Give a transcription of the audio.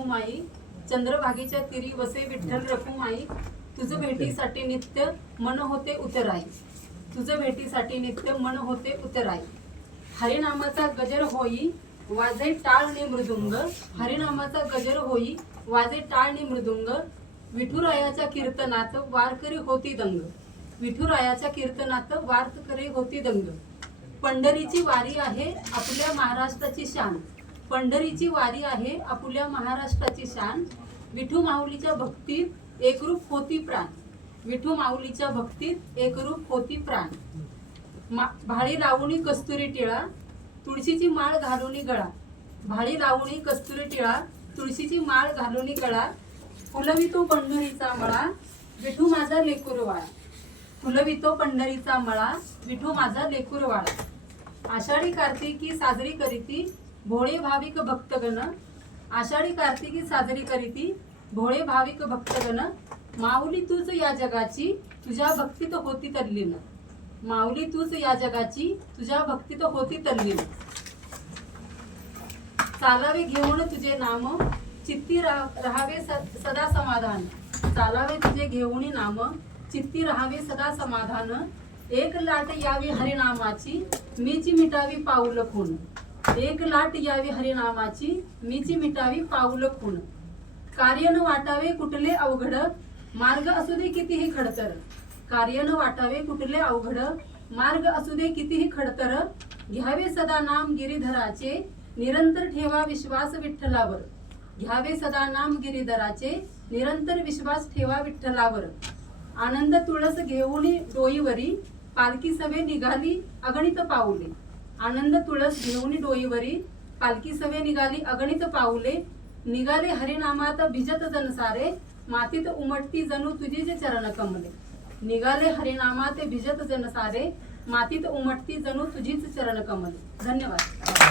रखुमाई चंद्रभागेच्या तिरी वसे विठ्ठल रखुमाई तुझं भेटीसाठी नित्य मन होते उतराई. तुझं भेटीसाठी नित्य मन होते उतराई. हरिनामाचा गजर होई वाजे टाळणे मृदुंग. हरिनामाचा गजर होई वाजे टाळणे मृदुंग. विठुरायाच्या कीर्तनात वारकरी होती दंग. विठुरायाच्या कीर्तनात वारकरी होती दंग. पंढरीची वारी आहे आपल्या महाराष्ट्राची शान. पंढरीची वारी आहे आपल्या महाराष्ट्राची शान. विठू माऊलीच्या भक्तीत एकरूप होती प्राण. विठू माऊलीच्या भक्तीत एकरूप होती प्राण. मा- भाळी लावणी कस्तुरी टिळा तुळशीची माळ घालूनी गळा. भाळी लावणी कस्तुरी टिळा तुळशीची माळ घालूनी गळा. फुलवितो पंढरीचा मळा विठू माझा लेकूरवाळा फुलवितो पंढरीचा मळा विठू माझा लेकूरवाळा आषाढी कार्तिकी साजरी करीती भोळे भाविक भक्तगण आषाढी कार्तिकी साजरी करीती भोळे भाविक भक्तगण माऊली तूच या जगाची तुझ्या भक्तीत होती तल्लीन. माऊली तूच या जगाची तुझ्या भक्तीत होती तल्लीन. चालावे घेऊन तुझे नाम चित्ती राहावे सदा समाधान. चालावे तुझे घेऊन नाम चित्ती राहावे सदा समाधान. एक लाट यावी हरिनामाची मीची मिटावी पाऊल खून. एक लाट यावी हरिनामाची मीची मिटावी पाऊल खून कार्य न वाटावे कुठले अवघड मार्ग असू दे कितीही खडतर. कार्य न वाटावे कुठले अवघड मार्ग असू दे कितीही खडतर. घ्यावे सदा नाम गिरीधराचे निरंतर ठेवा विश्वास विठ्ठलावर. घ्यावे सदा नाम गिरीधराचे निरंतर विश्वास ठेवा विठ्ठलावर. आनंद तुळस घेऊन डोईवरी पालखी सवे निघाली अगणित पाऊले. आनंद तुळस घेऊन डोईवरी पालखी सवे निघाली अगणित पाऊले निघाले हरिनामात भिजत जनसारे मातीत उमटती जणू तुझे चरण कमले. निघाले हरिनामात भिजत जनसारे मातीत उमटती जणू तुझीच चरण कमले. धन्यवाद.